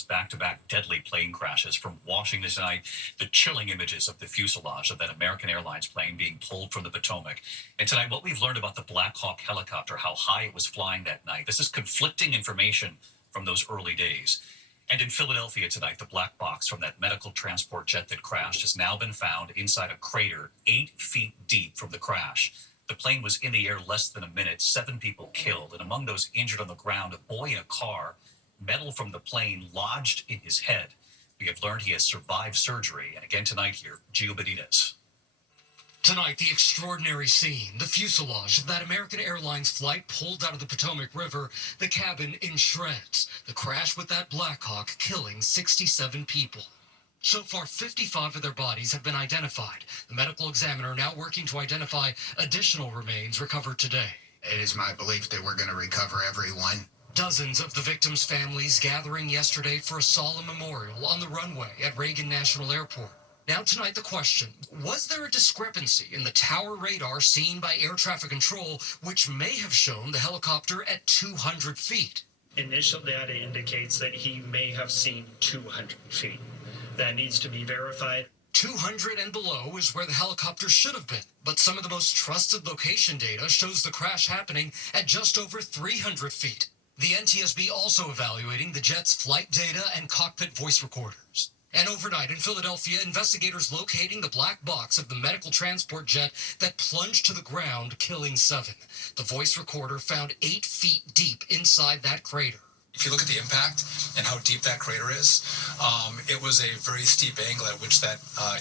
those back-to-back deadly plane crashes from Washington tonight. The chilling images of the fuselage of that American Airlines plane being pulled from the Potomac. And tonight, what we've learned about the Black Hawk helicopter, how high it was flying that night. This is conflicting information from those early days. And in Philadelphia tonight, the black box from that medical transport jet that crashed has now been found inside a crater 8 feet deep from the crash. The plane was in the air less than a minute, 7 people killed, and among those injured on the ground, a boy in a car. Metal from the plane lodged in his head. We have learned he has survived surgery. And again tonight here, Gio Benitez. Tonight, the extraordinary scene, the fuselage of that American Airlines flight pulled out of the Potomac River, the cabin in shreds, the crash with that Black Hawk killing 67 people. So far, 55 of their bodies have been identified. The medical examiner now working to identify additional remains recovered today. It is my belief that we're going to recover everyone. Dozens of the victims' families gathering yesterday for a solemn memorial on the runway at Reagan National Airport. Now tonight, the question, was there a discrepancy in the tower radar seen by air traffic control, which may have shown the helicopter at 200 feet? Initial data indicates that he may have seen 200 feet. That needs to be verified. 200 and below is where the helicopter should have been, but some of the most trusted location data shows the crash happening at just over 300 feet. The NTSB also evaluating the jet's flight data and cockpit voice recorders. And overnight in Philadelphia, investigators locating the black box of the medical transport jet that plunged to the ground, killing 7. The voice recorder found 8 feet deep inside that crater. If you look at the impact and how deep that crater is, it was a very steep angle at which that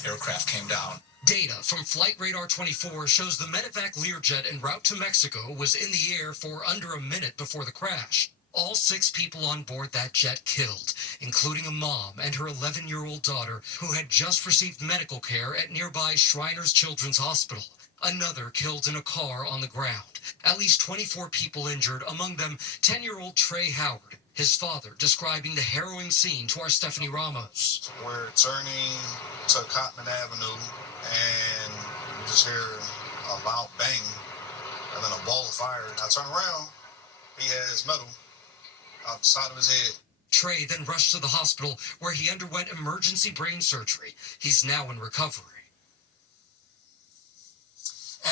aircraft came down. Data from Flight Radar 24 shows the Medevac Learjet en route to Mexico was in the air for under a minute before the crash. All 6 people on board that jet killed, including a mom and her 11-year-old daughter who had just received medical care at nearby Shriners Children's Hospital. Another killed in a car on the ground. At least 24 people injured, among them 10-year-old Trey Howard, his father describing the harrowing scene to our Stephanie Ramos. We're turning to Cotman Avenue and we just hear a loud bang and then a ball of fire. I turn around, he has metal out the side of his head. Trey then rushed to the hospital where he underwent emergency brain surgery. He's now in recovery.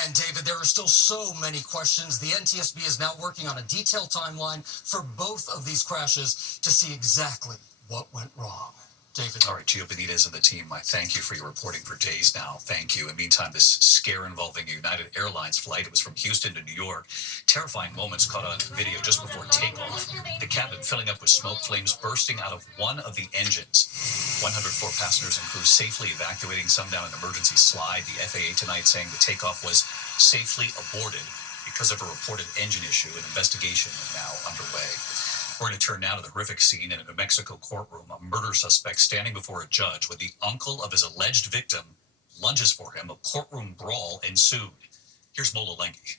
And David, there are still so many questions. The NTSB is now working on a detailed timeline for both of these crashes to see exactly what went wrong. David. All right, Gio Benitez and the team, I thank you for your reporting for days now. Thank you. In the meantime, this scare involving a United Airlines flight, it was from Houston to New York. Terrifying moments caught on video just before takeoff. The cabin filling up with smoke, flames bursting out of one of the engines. 104 passengers and crew safely evacuating, some down an emergency slide. The FAA tonight saying the takeoff was safely aborted because of a reported engine issue. An investigation is now underway. We're going to turn now to the horrific scene in a New Mexico courtroom. A murder suspect standing before a judge when the uncle of his alleged victim lunges for him. A courtroom brawl ensued. Here's Mola Lenghi.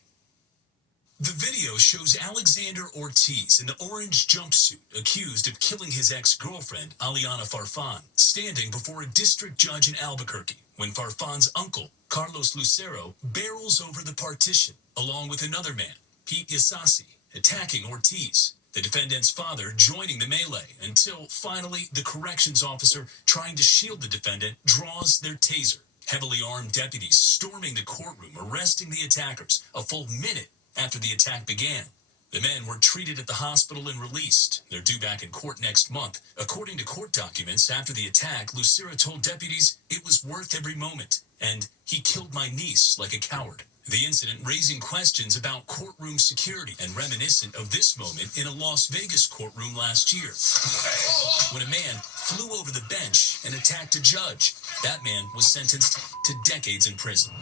The video shows Alexander Ortiz in the orange jumpsuit, accused of killing his ex-girlfriend, Aliana Farfan, standing before a district judge in Albuquerque when Farfan's uncle, Carlos Lucero, barrels over the partition, along with another man, Pete Yasasi, attacking Ortiz. The defendant's father joining the melee until, finally, the corrections officer trying to shield the defendant draws their taser. Heavily armed deputies storming the courtroom, arresting the attackers a full minute after the attack began. The men were treated at the hospital and released. They're due back in court next month. According to court documents, after the attack, Lucero told deputies it was worth every moment, and he killed my niece like a coward. The incident raising questions about courtroom security and reminiscent of this moment in a Las Vegas courtroom last year, when a man flew over the bench and attacked a judge. That man was sentenced to decades in prison.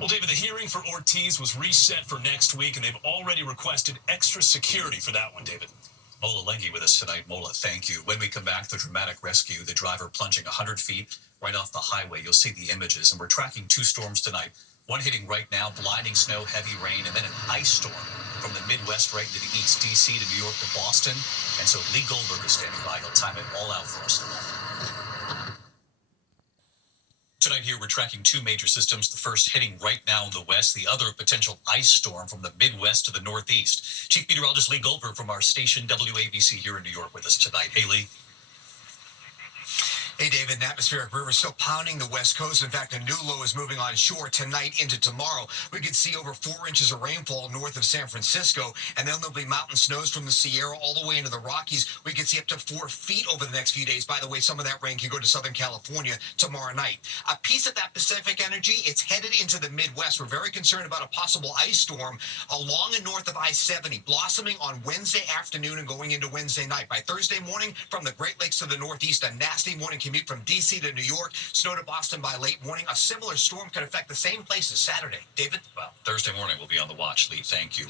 Well, David, the hearing for Ortiz was reset for next week, and they've already requested extra security for that one, David. Mola Lenghi with us tonight. Mola, thank you. When we come back, the dramatic rescue, the driver plunging 100 feet right off the highway. You'll see the images, and we're tracking 2 storms tonight. One hitting right now, blinding snow, heavy rain, and then an ice storm from the Midwest right into the east, D.C. to New York to Boston. And so Lee Goldberg is standing by. He'll time it all out for us tonight. Tonight here, we're tracking two major systems. The first hitting right now in the west, the other a potential ice storm from the Midwest to the Northeast. Chief Meteorologist Lee Goldberg from our station WABC here in New York with us tonight. Hey, Lee. Hey, David, an atmospheric river still pounding the west coast. In fact, a new low is moving on shore tonight into tomorrow. We could see over 4 inches of rainfall north of San Francisco, and then there'll be mountain snows from the Sierra all the way into the Rockies. We could see up to 4 feet over the next few days. By the way, some of that rain can go to Southern California tomorrow night. A piece of that Pacific energy, it's headed into the Midwest. We're very concerned about a possible ice storm along and north of I-70, blossoming on Wednesday afternoon and going into Wednesday night. By Thursday morning, from the Great Lakes to the Northeast, a nasty morning commute from D.C. to New York, snow to Boston by late morning. A similar storm could affect the same places Saturday. David? Well, Thursday morning we'll be on the watch, Lee. Thank you.